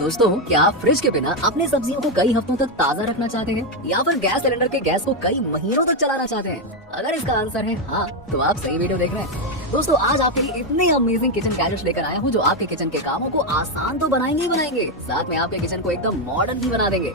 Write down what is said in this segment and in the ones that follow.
दोस्तों, क्या आप फ्रिज के बिना अपने सब्जियों को कई हफ्तों तक ताज़ा रखना चाहते हैं या फिर गैस सिलेंडर के गैस को कई महीनों तक चलाना चाहते हैं? अगर इसका आंसर है हाँ, तो आप सही वीडियो देख रहे हैं। दोस्तों, आज आपके लिए इतने अमेजिंग किचन गैजेट्स लेकर आया हूँ जो आपके किचन के कामों को आसान तो बनाएंगे ही बनाएंगे, साथ में आपके किचन को एकदम मॉडर्न भी बना देंगे।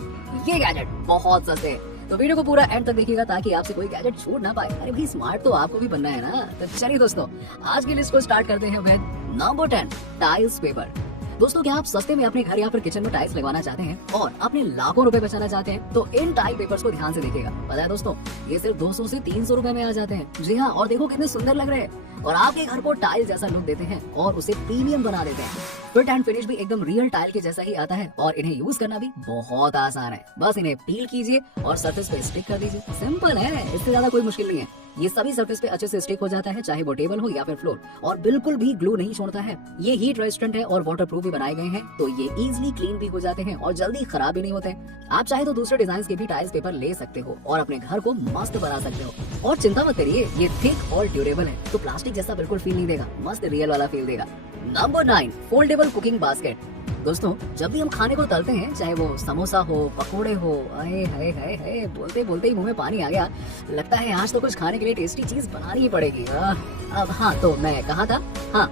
ये गैजेट बहुत सस्ते हैं, तो वीडियो को पूरा एंड तक देखिएगा ताकि आपसे कोई गैजेट छूट ना पाए। अरे भाई, स्मार्ट तो आपको भी बनना है ना। तो चलिए दोस्तों, आज की लिस्ट को स्टार्ट करते हैं विद नंबर 10, टाइल्स पेपर। दोस्तों, क्या आप सस्ते में अपने घर या फिर किचन में टाइल्स लगवाना चाहते हैं और अपने लाखों रुपए बचाना चाहते हैं तो इन टाइल पेपर्स को ध्यान से देखिएगा। पता है दोस्तों, ये सिर्फ 200 से 300 रुपए में आ जाते हैं। जी हाँ, और देखो कितने सुंदर लग रहे हैं और आपके घर को टाइल जैसा लुक देते हैं और उसे प्रीमियम बना देते हैं। फिट एंड फिनिश भी एकदम रियल टाइल के जैसा ही आता है और इन्हें यूज करना भी बहुत आसान है। बस इन्हें पील कीजिए और सरफेस पे स्टिक कर दीजिए। सिंपल है, इससे ज्यादा कोई मुश्किल नहीं है। ये सभी सरफेस पे अच्छे से स्टिक हो जाता है, चाहे वो टेबल हो या फिर फ्लोर, और बिल्कुल भी ग्लू नहीं छोड़ता है। ये हीट रेजिस्टेंट है और वाटर प्रूफ भी बनाए गए हैं, तो ये इजीली क्लीन भी हो जाते हैं और जल्दी खराब भी नहीं होते। आप चाहे तो दूसरे डिजाइन के भी टाइल्स पेपर ले सकते हो और अपने घर को मस्त बना सकते हो। और चिंता मत करिए, ये थिक और ड्यूरेबल है, तो प्लास्टिक जैसा बिल्कुल फील नहीं देगा, मस्त रियल वाला फील देगा। Number 9, foldable cooking basket. दोस्तों, जब भी हम खाने को तलते हैं, चाहे वो समोसा हो, पकोड़े हो, अरे हाय हाय हाय, बोलते बोलते ही मुंह में पानी आ गया। लगता है आज तो कुछ खाने के लिए टेस्टी चीज बनानी ही पड़ेगी। अब हाँ, तो मैं कहा था, हाँ,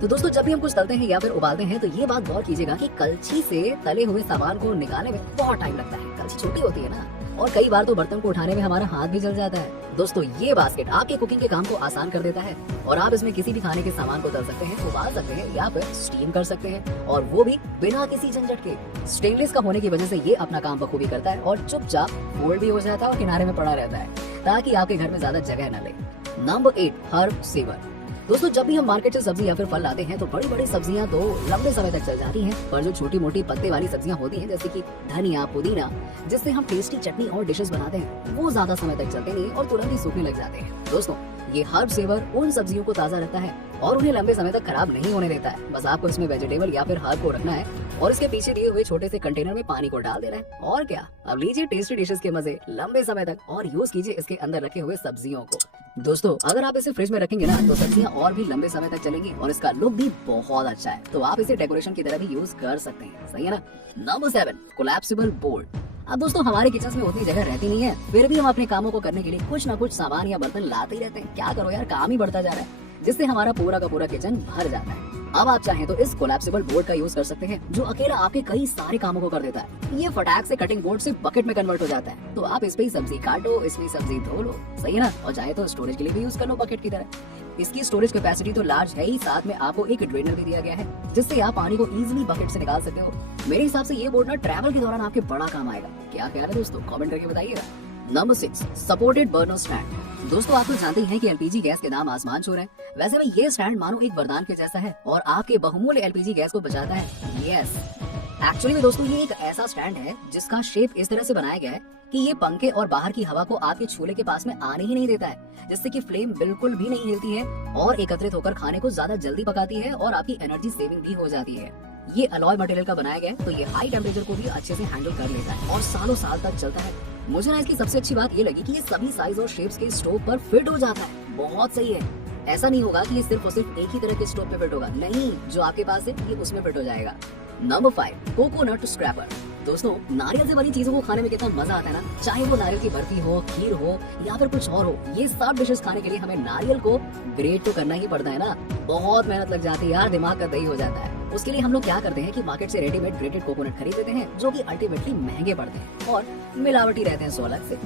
तो दोस्तों, जब भी हम कुछ तलते हैं या फिर उबालते हैं तो ये बात गौर कीजिएगा कि कलछी से तले हुए सामान को निकालने में बहुत टाइम लगता है। कलछी छोटी होती है ना, और कई बार तो बर्तन को उठाने में हमारा हाथ भी जल जाता है। दोस्तों, ये बास्केट आपके कुकिंग के काम को आसान कर देता है और आप इसमें किसी भी खाने के सामान को तल सकते हैं, उबाल सकते हैं या फिर स्टीम कर सकते हैं, और वो भी बिना किसी झंझट के। स्टेनलेस का होने की वजह से ये अपना काम बखूबी करता है और चुपचाप फोल्ड भी हो जाता है और किनारे में पड़ा रहता है ताकि आपके घर में ज्यादा जगह न ले। Number 8, herb saver. दोस्तों, जब भी हम मार्केट से सब्जी या फिर फल लाते हैं तो बड़ी बड़ी सब्जियां तो लंबे समय तक चल जाती हैं, पर जो छोटी मोटी पत्ते वाली सब्जियां होती हैं, जैसे कि धनिया, पुदीना, जिससे हम टेस्टी चटनी और डिशेस बनाते हैं, वो ज्यादा समय तक चलते नहीं और तुरंत ही सूखने लग जाते हैं। दोस्तों, ये हर्ब सेवर उन सब्जियों को ताज़ा रखता है और उन्हें लंबे समय तक खराब नहीं होने देता है। बस आपको इसमें वेजिटेबल या फिर हर्ब को रखना है और इसके पीछे दिए हुए छोटे से कंटेनर में पानी को डाल देना है, और क्या। अब लीजिए टेस्टी डिशेस के मजे लंबे समय तक और यूज कीजिए इसके अंदर रखे हुए सब्जियों को। दोस्तों, अगर आप इसे फ्रिज में रखेंगे ना तो सब्जियां और भी लंबे समय तक चलेंगी और इसका लुक भी बहुत अच्छा है, तो आप इसे डेकोरेशन की तरह भी यूज कर सकते हैं। सही है ना। Number 7, collapsible board. अब दोस्तों, हमारे किचन में उतनी जगह रहती नहीं है, फिर भी हम अपने कामों को करने के लिए कुछ ना कुछ सामान या बर्तन लाते ही रहते हैं। क्या करो यार, काम ही बढ़ता जा रहा है, जिससे हमारा पूरा का पूरा किचन भर जाता है। अब आप चाहें तो इस कोलैप्सिबल बोर्ड का यूज कर सकते हैं, जो अकेला आपके कई सारे कामों को कर देता है। ये फटाक से कटिंग बोर्ड से बकेट में कन्वर्ट हो जाता है, तो आप इस पे ही सब्जी काटो, इसमें सब्जी धो लो। सही है ना। और चाहे तो स्टोरेज के लिए भी यूज कर लो बकेट की तरह। इसकी स्टोरेज कैपेसिटी तो लार्ज है ही, साथ में आपको एक ड्रेनर भी दिया गया है, जिससे आप पानी को इजीली बकेट से निकाल सकते हो। मेरे हिसाब से ये बोर्ड ना ट्रैवल के दौरान आपके बड़ा काम आएगा। क्या ख्याल है दोस्तों, कमेंट करके बताइएगा। Number 6, supported burner stand. दोस्तों, आप तो जानते हैं कि एलपीजी गैस के दाम आसमान छू रहे हैं। वैसे में ये स्टैंड मानो एक वरदान के जैसा है और आपके बहुमूल्य एलपीजी गैस को बचाता है। यस, एक्चुअली में दोस्तों, ये एक ऐसा स्टैंड है जिसका शेप इस तरह से बनाया गया है कि ये पंखे और बाहर की हवा को आपके चूल्हे के पास में आने ही नहीं देता है, जिससे कि फ्लेम बिल्कुल भी नहीं हिलती है और एकत्रित होकर खाने को ज्यादा जल्दी पकाती है और आपकी एनर्जी सेविंग भी हो जाती है। ये अलॉय मटेरियल का बनाया गया है, तो ये हाई टेम्परेचर को भी अच्छे से हैंडल कर लेता है और सालों साल तक चलता है। मुझे ना इसकी सबसे अच्छी बात ये लगी कि ये सभी साइज और शेप्स के स्टोव पर फिट हो जाता है। बहुत सही है। ऐसा नहीं होगा कि ये सिर्फ और सिर्फ एक ही तरह के स्टोव पे फिट होगा, नहीं, जो आपके पास है ये उसमें फिट हो जाएगा। Number 5, coconut scraper. दोस्तों, नारियल से बनी चीजों को खाने में कितना मजा आता है ना, चाहे वो नारियल की बर्फी हो, खीर हो या फिर कुछ और हो। ये सब डिशेस खाने के लिए हमें नारियल को ग्रेट तो करना ही पड़ता है ना। बहुत मेहनत लग जाती है यार, दिमाग का दही हो जाता है। उसके लिए हम लोग क्या करते हैं कि मार्केट से रेडीमेड ग्रेटेड कोकोनट खरीद लेते हैं, जो कि अल्टीमेटली महंगे पड़ते हैं और मिलावटी रहते हैं 100 लाख से।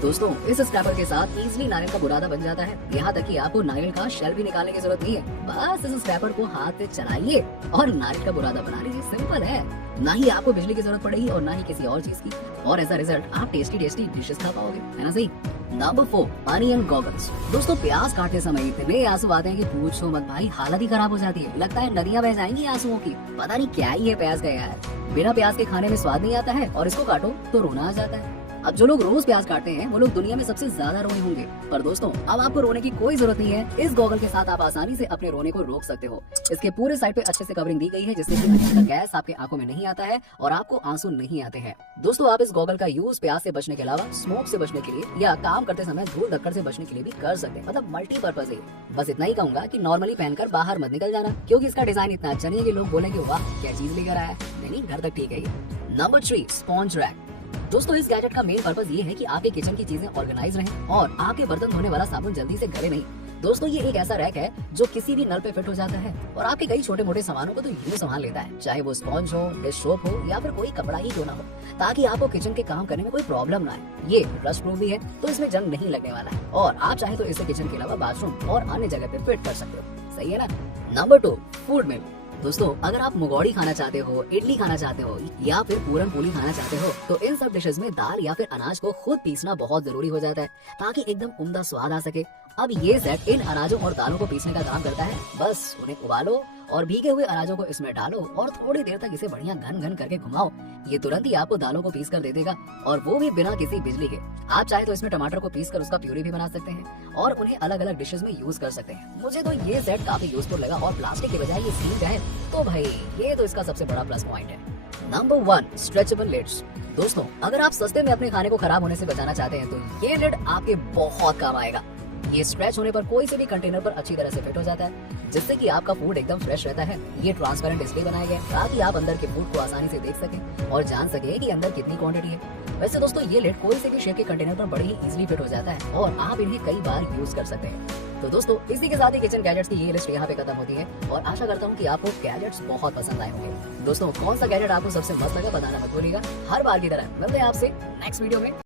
दोस्तों, इस स्क्रैपर के साथ इजीली नारियल का बुरादा बन जाता है, यहाँ तक कि आपको नारियल का शेल भी निकालने की जरूरत नहीं है। बस इस स्क्रैपर को हाथ से चलाइए और नारियल का बुरादा बना लीजिए। सिंपल है, ना ही आपको बिजली की जरूरत पड़ेगी और ना ही किसी और चीज की, और एज अ रिजल्ट आप टेस्टी टेस्टी डिशेस खा पाओगे, है ना। सही। Number 4, onion goggles. दोस्तों, प्याज काटते समय इतने आंसू आते हैं कि पूछो मत भाई, हालत ही खराब हो जाती है। लगता है नदियां बह जाएंगी आंसुओं की। पता नहीं क्या ही है प्याज का यार, बिना प्याज के खाने में स्वाद नहीं आता है और इसको काटो तो रोना आ जाता है। अब जो लोग रोज प्याज काटते हैं वो लोग दुनिया में सबसे ज्यादा रोए होंगे। पर दोस्तों अब आपको रोने की कोई जरूरत नहीं है। इस गॉगल के साथ आप आसानी से अपने रोने को रोक सकते हो। इसके पूरे साइड पे अच्छे से कवरिंग दी गई है जिससे कि अंदर का गैस आपके आंखों में नहीं आता है और आपको आंसू नहीं आते हैं। दोस्तों आप इस गॉगल का यूज प्याज से बचने के अलावा स्मोक से बचने के लिए या काम करते समय धूल धक्कड़ से बचने के लिए भी कर सकते हैं। मतलब मल्टीपर्पज है। बस इतना ही कहूंगा कि नॉर्मली पहनकर बाहर मत निकल जाना, क्योंकि इसका डिजाइन इतना अच्छा नहीं है कि लोग बोलेंगे वाह क्या चीज लेकर आया है। नहीं, घर तक ठीक है ये। Number 3, sponge rack. दोस्तों इस गैजेट का मेन पर्पज ये है कि आपके किचन की चीजें ऑर्गेनाइज रहें और आपके बर्तन धोने वाला साबुन जल्दी से गले नहीं। दोस्तों ये एक ऐसा रैक है जो किसी भी नल पे फिट हो जाता है और आपके कई छोटे मोटे सामानों को तो यूं संभाल लेता है, चाहे वो स्पॉन्ज हो, डिश सोप हो या फिर कोई कपड़ा ही क्यों ना हो, ताकि आपको किचन के काम करने में कोई प्रॉब्लम ना आए। ये रस्ट प्रूफ भी है तो इसमें जंग नहीं लगने वाला है और आप चाहे तो इसे किचन के अलावा बाथरूम और अन्य जगह पे फिट कर सकते हो। सही है ना। नंबर 2, फूड मिल। दोस्तों अगर आप मुगौड़ी खाना चाहते हो, इडली खाना चाहते हो या फिर पूरन पोली खाना चाहते हो तो इन सब डिशेस में दाल या फिर अनाज को खुद पीसना बहुत जरूरी हो जाता है ताकि एकदम उम्दा स्वाद आ सके। अब ये सेट इन अनाजों और दालों को पीसने का काम करता है। बस उन्हें उबालो और भीगे हुए अनाजों को इसमें डालो और थोड़ी देर तक इसे बढ़िया घन घन करके घुमाओ। ये तुरंत ही आपको दालों को पीस कर दे देगा और वो भी बिना किसी बिजली के। आप चाहे तो इसमें टमाटर को पीस कर उसका प्यूरी भी बना सकते हैं और उन्हें अलग अलग डिशेस में यूज कर सकते हैं। मुझे तो ये सेट काफी यूजफुल लगा और प्लास्टिक के बजाय ये स्टील का है तो भाई ये तो इसका सबसे बड़ा प्लस पॉइंट है। Number 1, stretchable lids. दोस्तों अगर आप सस्ते में अपने खाने को खराब होने से बचाना चाहते हैं तो ये लिड आपके बहुत काम आएगा। ये स्ट्रेच होने पर कोई से भी कंटेनर पर अच्छी तरह से फिट हो जाता है जिससे कि आपका फूड एकदम फ्रेश रहता है। ये ट्रांसपेरेंट डिस्प्ले बनाया गया है ताकि आप अंदर के फूड को आसानी से देख सकें और जान सके कि अंदर कितनी क्वांटिटी है। वैसे दोस्तों ये लिड कोई से भी शेप के कंटेनर पर बड़े ही इजीली फिट हो जाता है और आप इन्हें कई बार यूज कर सकते हैं। तो दोस्तों इसी के साथ ही किचन गैजेट्स की ये लिस्ट यहाँ पे खत्म होती है और आशा करता हूँ कि आपको गैजेट्स बहुत पसंद आए होंगे। दोस्तों कौन सा गैजेट आपको सबसे मस्त लगा बताना मत भूलिएगा। हर बार की तरह मिलते हैं आपसे नेक्स्ट वीडियो में।